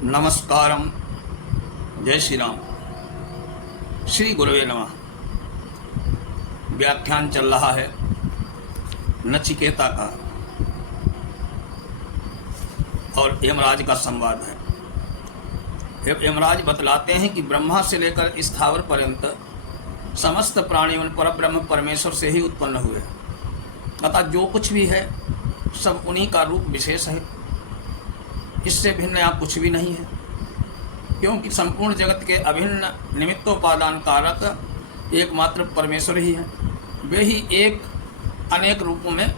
नमस्कारम। जय श्री राम। श्री गुरुवे नमः। व्याख्यान चल रहा है नचिकेता का और यमराज का संवाद है। यमराज बतलाते हैं कि ब्रह्मा से लेकर स्थावर पर्यंत समस्त प्राणियों परब्रह्म परमेश्वर से ही उत्पन्न हुए, अतः जो कुछ भी है सब उन्हीं का रूप विशेष है। इससे भिन्न यहाँ कुछ भी नहीं है, क्योंकि संपूर्ण जगत के अभिन्न निमित्तोपादान कारक एकमात्र परमेश्वर ही है। वे ही एक अनेक रूपों में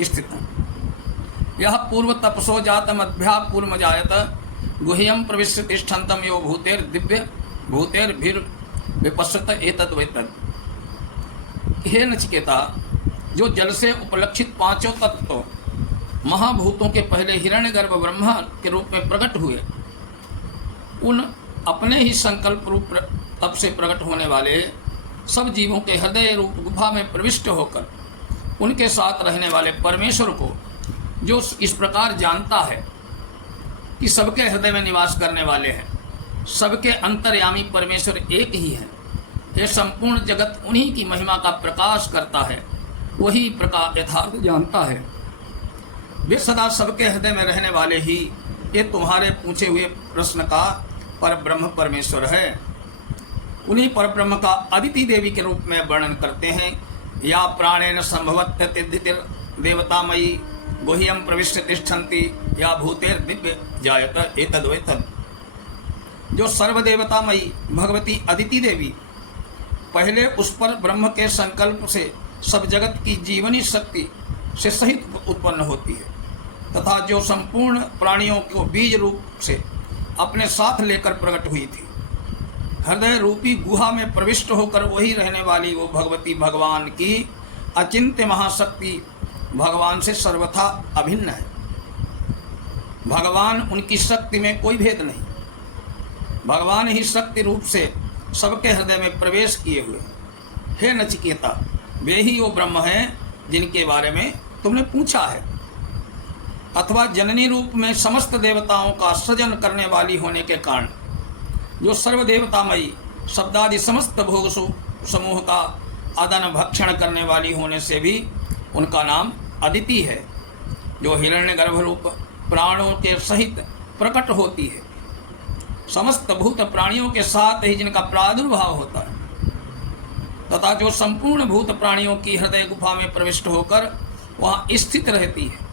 स्थित हैं। यह पूर्व तपसो जात मध्या पूर्व जायत गुह्यम प्रविश्य तिष्ठन्तम यो भूतेर दिव्य भूतेर भीर विपश्यत एतद् वेतद्। हे नचिकेता, जो जल से उपलक्षित पांचों तत्व महाभूतों के पहले हिरण्यगर्भ ब्रह्मा के रूप में प्रकट हुए, उन अपने ही संकल्प रूप तप से प्रकट होने वाले सब जीवों के हृदय रूप गुफा में प्रविष्ट होकर उनके साथ रहने वाले परमेश्वर को जो इस प्रकार जानता है कि सबके हृदय में निवास करने वाले हैं, सबके अंतर्यामी परमेश्वर एक ही है, यह संपूर्ण जगत उन्हीं की महिमा का प्रकाश करता है, वही प्रकाश यथार्थ जानता है। वे सदा सबके हृदय में रहने वाले ही ये तुम्हारे पूछे हुए प्रश्न का परब्रह्म परमेश्वर है। उन्हीं परब्रह्म का अदिति देवी के रूप में वर्णन करते हैं। या प्राणेन संभवत्य देवतामयी गुह्यम प्रविश्य तिष्ठन्ति या भूतेर दिव्य जायत एतद्वेतद्। जो सर्वदेवतामयी भगवती अदिति देवी पहले उस पर ब्रह्म के संकल्प से सब जगत की जीवनी शक्ति से सहित उत्पन्न होती है, तथा जो संपूर्ण प्राणियों को बीज रूप से अपने साथ लेकर प्रकट हुई थी, हृदय रूपी गुहा में प्रविष्ट होकर वही रहने वाली वो भगवती भगवान की अचिंत्य महाशक्ति भगवान से सर्वथा अभिन्न है। भगवान उनकी शक्ति में कोई भेद नहीं, भगवान ही शक्ति रूप से सबके हृदय में प्रवेश किए हुए। हे नचिकेता, वे ही वो ब्रह्म हैं जिनके बारे में तुमने पूछा है, अथवा जननी रूप में समस्त देवताओं का सृजन करने वाली होने के कारण जो सर्वदेवतामयी शब्दादि समस्त भोग समूह का आदान भक्षण करने वाली होने से भी उनका नाम अदिति है, जो हिरण्यगर्भ रूप प्राणों के सहित प्रकट होती है। समस्त भूत प्राणियों के साथ ही जिनका प्रादुर्भाव होता है, तथा जो संपूर्ण भूत प्राणियों की हृदय गुफा में प्रविष्ट होकर वहाँ स्थित रहती है,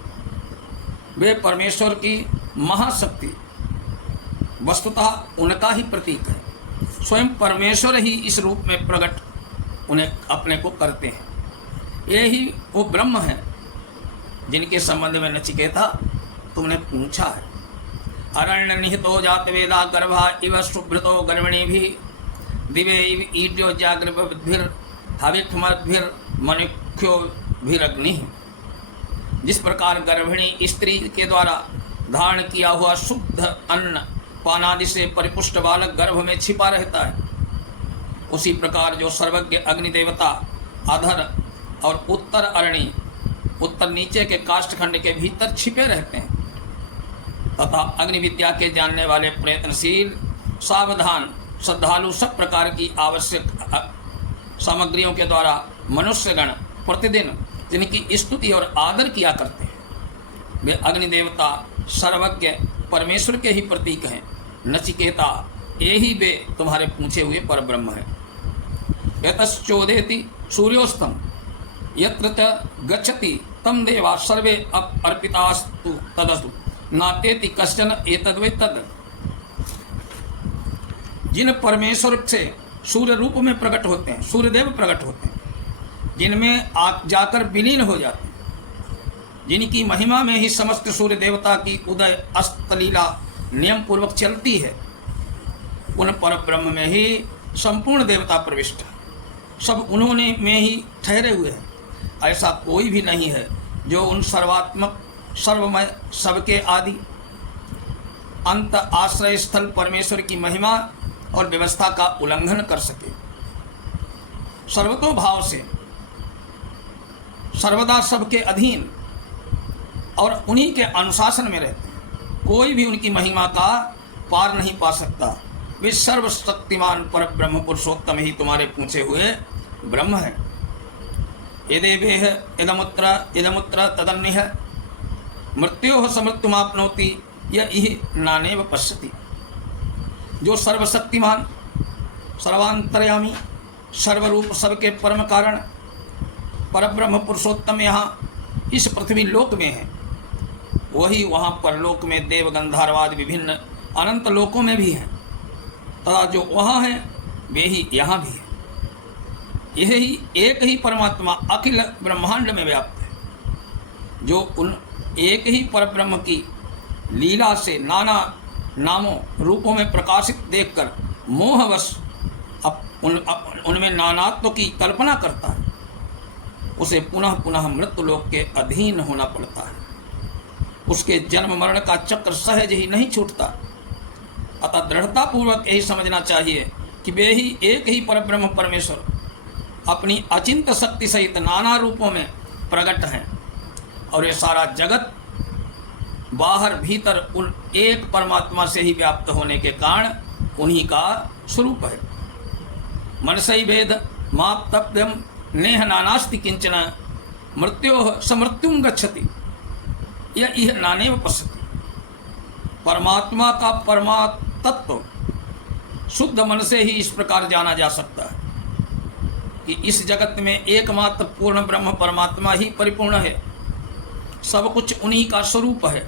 वे परमेश्वर की महाशक्ति वस्तुतः उनका ही प्रतीक है। स्वयं परमेश्वर ही इस रूप में प्रकट उन्हें अपने को करते हैं। ये ही वो ब्रह्म है जिनके संबंध में नचिकेता तुमने पूछा है। अरण्य निहितो जात वेदा गर्भा इव शुभ्रतो गर्भिणी भी दिवे इव ईड्यो जागृभिर हविष्मद्भिर मनुष्यो भीरग्नि। जिस प्रकार गर्भिणी स्त्री के द्वारा धारण किया हुआ शुद्ध अन्न पानादि से परिपुष्ट बालक गर्भ में छिपा रहता है, उसी प्रकार जो सर्वज्ञ अग्निदेवता अधर और उत्तर अरणी उत्तर नीचे के काष्ठखंड के भीतर छिपे रहते हैं, तथा अग्नि विद्या के जानने वाले प्रयत्नशील सावधान श्रद्धालु सब प्रकार की आवश्यक सामग्रियों के द्वारा मनुष्यगण प्रतिदिन जिनकी स्तुति और आदर किया करते हैं, वे अग्निदेवता सर्वज्ञ परमेश्वर के ही प्रतीक हैं। नचिकेता, ये ही वे तुम्हारे पूछे हुए परब्रह्म हैं। यतश्चोदेति सूर्योस्तम यत्र च गच्छति तम देवा सर्वे अर्पितास्तु तदस्तु नातेति कश्चन एतद्वेतद्। जिन परमेश्वर से सूर्य रूप में प्रकट होते हैं, सूर्यदेव प्रकट होते हैं, जिनमें आप जाकर विलीन हो जाते हैं, जिनकी महिमा में ही समस्त सूर्य देवता की उदय अस्त लीला नियम पूर्वक चलती है, उन पर ब्रह्म में ही संपूर्ण देवता प्रविष्ट है। सब उन्होंने में ही ठहरे हुए हैं। ऐसा कोई भी नहीं है जो उन सर्वात्मक सर्वमय सबके आदि अंत आश्रय स्थल परमेश्वर की महिमा और व्यवस्था का उल्लंघन कर सके। सर्वतोभाव से सर्वदा सबके अधीन और उन्हीं के अनुशासन में रहते हैं। कोई भी उनकी महिमा का पार नहीं पा सकता। वे सर्वशक्तिमान पर ब्रह्म पुरुषोत्तम ही तुम्हारे पूछे हुए ब्रह्म है। यदेवेह इदमुत्र तदन्यः मृत्योः समृत्युमाप्नोति यह नानेव पश्यति। जो सर्वशक्तिमान, सर्वांतर्यामी, सर्वरूप, सबके परम कारण परब्रह्म पुरुषोत्तम यहाँ इस पृथ्वी लोक में है, वही वहाँ परलोक में देव गंधर्वादि विभिन्न अनंत लोकों में भी हैं, तथा जो वहाँ हैं वे ही यहाँ भी हैं। यही एक ही परमात्मा अखिल ब्रह्मांड में व्याप्त है, जो उन एक ही परब्रह्म की लीला से नाना नामों रूपों में प्रकाशित देखकर मोहवश उनमें नानात्व की कल्पना करता है, उसे पुनः पुनः मृत्यु लोक के अधीन होना पड़ता है। उसके जन्म मरण का चक्र सहज ही नहीं छूटता। अतः दृढ़ता पूर्वक यही समझना चाहिए कि वे ही एक ही परब्रह्म परमेश्वर अपनी अचिंत शक्ति सहित नाना रूपों में प्रकट हैं, और ये सारा जगत बाहर भीतर उन एक परमात्मा से ही व्याप्त होने के कारण उन्हीं का स्वरूप है। मनसई भेद माप्तव्यम नेह नानास्ति किंचन मृत्योः समृत्युम गच्छति यह नानेव पश्यति। परमात्मा का परमात्म शुद्ध मन से ही इस प्रकार जाना जा सकता है कि इस जगत में एकमात्र पूर्ण ब्रह्म परमात्मा ही परिपूर्ण है, सब कुछ उन्हीं का स्वरूप है।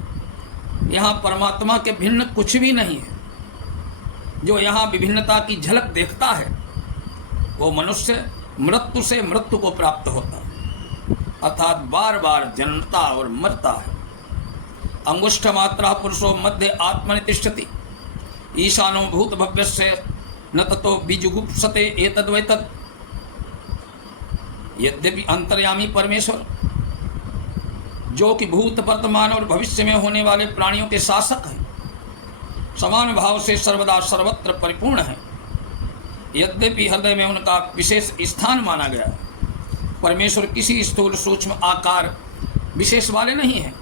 यहाँ परमात्मा के भिन्न कुछ भी नहीं है। जो यहाँ विभिन्नता की झलक देखता है वो मनुष्य मृत्यु से मृत्यु को प्राप्त होता है, अर्थात बार बार जन्मता और मरता है। अंगुष्ठ मात्रा पुरुषो मध्य आत्मनि तिष्ठति ईशानो भूत भव्यस्य न ततो बीजुगुप्सते एतद्वैतत्। यद्यपि अंतर्यामी परमेश्वर जो कि भूत वर्तमान और भविष्य में होने वाले प्राणियों के शासक हैं, समान भाव से सर्वदा सर्वत्र परिपूर्ण है, यद्यपि हृदय में उनका विशेष स्थान माना गया है। परमेश्वर किसी स्थूल सूक्ष्म आकार विशेष वाले नहीं हैं,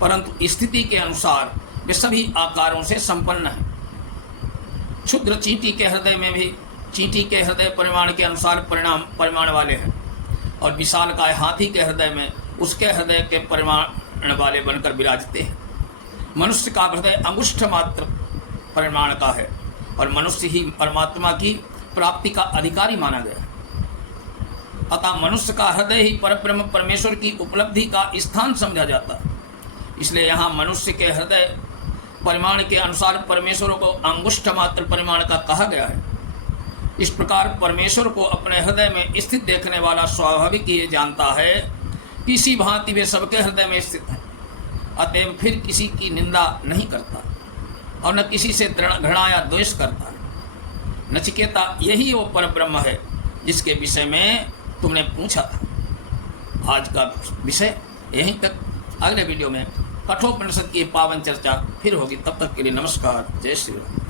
परंतु स्थिति के अनुसार वे सभी आकारों से संपन्न हैं। क्षुद्र चींटी के हृदय में भी चींटी के हृदय परिमाण के अनुसार परिमाण वाले हैं, और विशालकाय हाथी के हृदय में उसके हृदय के परिमाण वाले बनकर विराजते हैं। मनुष्य का हृदय अंगुष्ठ मात्र परिमाण का है, और मनुष्य ही परमात्मा की प्राप्ति का अधिकारी माना गया है। अतः मनुष्य का हृदय ही परब्रह्म परमेश्वर की उपलब्धि का स्थान समझा जाता है। इसलिए यहाँ मनुष्य के हृदय परिमाण के अनुसार परमेश्वर को अंगुष्ठ मात्र परिमाण का कहा गया है। इस प्रकार परमेश्वर को अपने हृदय में स्थित देखने वाला स्वाभाविक ये जानता है कि इसी भांति वे सबके हृदय में स्थित है, अतएव फिर किसी की निंदा नहीं करता और न किसी से घृणा या द्वेष करता है। नचिकेता, यही वो परब्रह्म है जिसके विषय में तुमने पूछा था। आज का विषय यहीं तक। अगले वीडियो में कठोपनिषद की पावन चर्चा फिर होगी। तब तक के लिए नमस्कार। जय श्री राम।